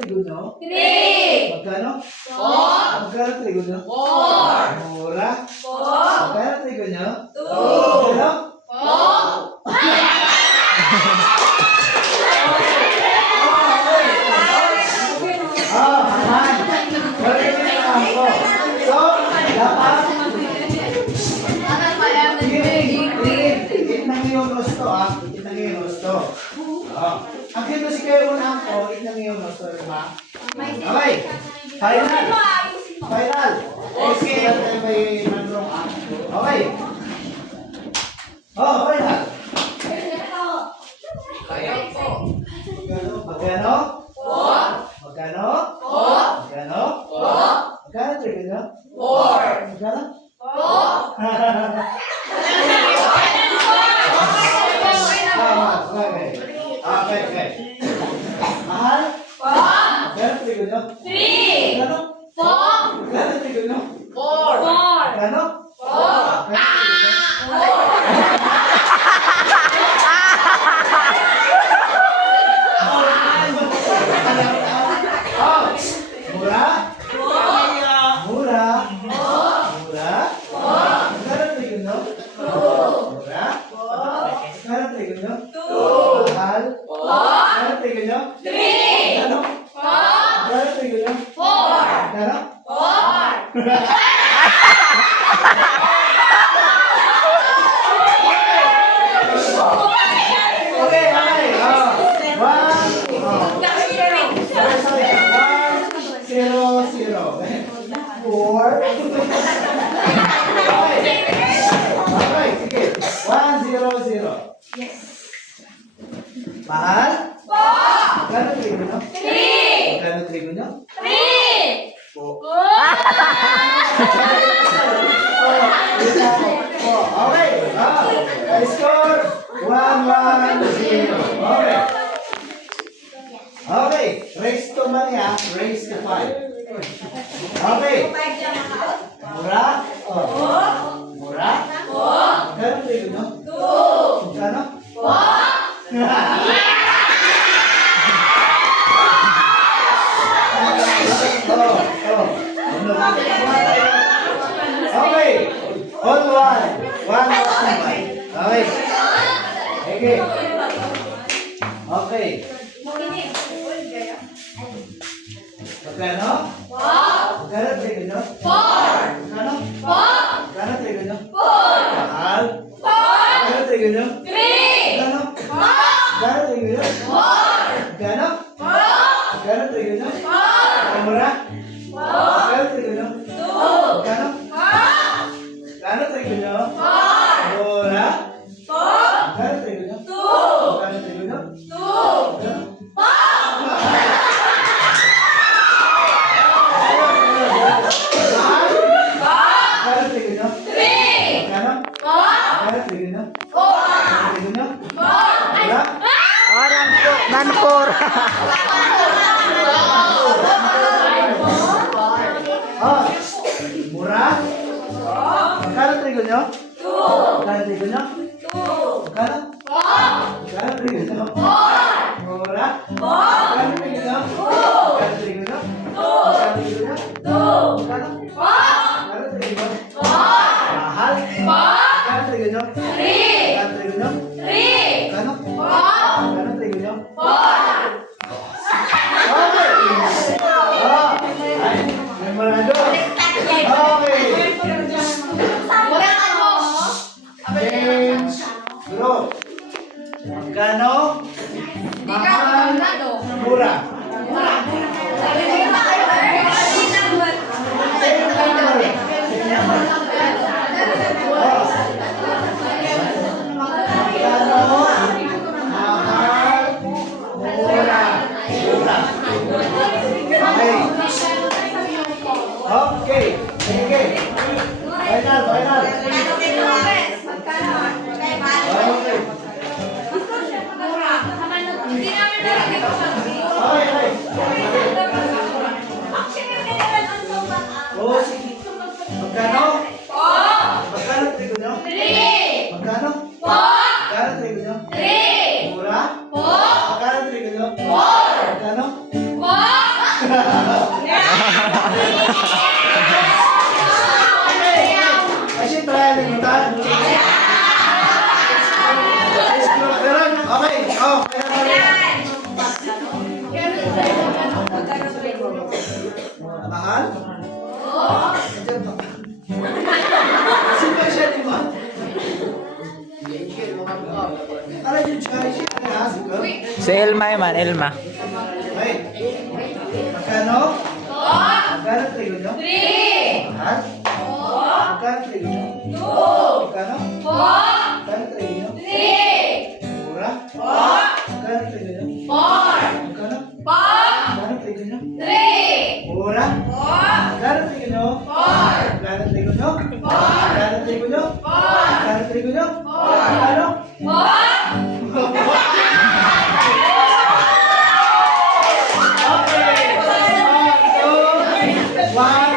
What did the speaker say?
trigo nyo? 3. Magkano? 4. Magkano trigo nyo? 4. Mura? 4. Magkano trigo nyo? 2. Magkano? 4. Aman. Wala yung naman ko. So, dapat itnang yung gusto itnang yung gusto. Ang kito si kayo unang ko, itnang yung gusto, diba? Okay. Final. Final. Okay. May nandrong okay. Oh, final. Magkano? Magkano? Magkano? Magkano trigo nyo? 4. Magkano? 4. Okay. Mahal? Magkano trigo nyo? 3. Magkano? 4. Magkano trigo nyo? 4. Magkano? 4. Mura? Mura? Mura? Magkano trigo nyo? Mura? Magkano trigo nyo? Mahal? Magkano trigo nyo? 3. Magkano? 4. Magkano trigo nyo? 4. Magkano? 4. Okay. One. Sorry. 1, 0, 0. 4. Okay, sige. 1, 0, 0. Mahal? Magkano trigo nyo? 3. Magkano trigo nyo? 3. Okay. I score 1, 1, 0. Okay. Okay. Raise to money Raise to 5. Okay. Mura? Mura? Magkano trigo nyo? 2. Magkano? 4. Okay. On 1. 1. Okay. Okay. Okay. Magkano? Magkano trigo nyo? 4. Magkano? 4. Magkano trigo nyo? 4. Mahal? 4. Magkano trigo nyo? 3. Magkano? 4. Magkano trigo nyo? 4. Magkano? 4. Magkano trigo nyo? 4. Mura? 4. Magkano trigo nyo? 2. Magkano? 4. Magkano trigo nyo? 4. Mura? 4. Magkano trigo nyo? 2. Magkano trigo nyo? 2. Magkano? 4. Magkano trigo nyo? 3. Magkano? 4. Magkano trigo nyo? 4. Trigo nyo? 4. Mura? Nanpur. Mura? Magkano trigo nyo? 2. Magkano trigo nyo? 2. Magkano? 4. Magkano trigo nyo? 4. Mura? 4. Magkano trigo nyo? 2. Magkano trigo nyo? 2. Magkano trigo nyo? 2. Magkano? 4. Magkano trigo nyo? 4. Mahal? 4. Magkano trigo nyo? 3. Magkano trigo nyo? 3. Magkano? 4. Magkano trigo nyo? 4. Okay! Ay, memorado! Okay! James Group. Magkano? Mahal? Mura? Okay. Okay. Final. Okay. Oh, sige. Magkano? Magkano trigo nyo? Magkano? Magkano trigo nyo? Mura? Magkano trigo nyo? Magkano? Mahal? Nandiyan ba? Sino ba siya, di ba? Ano yung choice? Ano yung ask ko? Si Elma man, Elma. Okay. Magkano? Magkano trigo nyo? Mahal? Magkano trigo nyo? Magkano? Magkano trigo nyo? Mura? Magkano trigo nyo? Magkano? Magkano trigo nyo? Mura? Magkano trigo nyo? Magkano trigo nyo? Magkano trigo nyo? Magkano trigo nyo? Magkano? Okay. 1, 2, 1,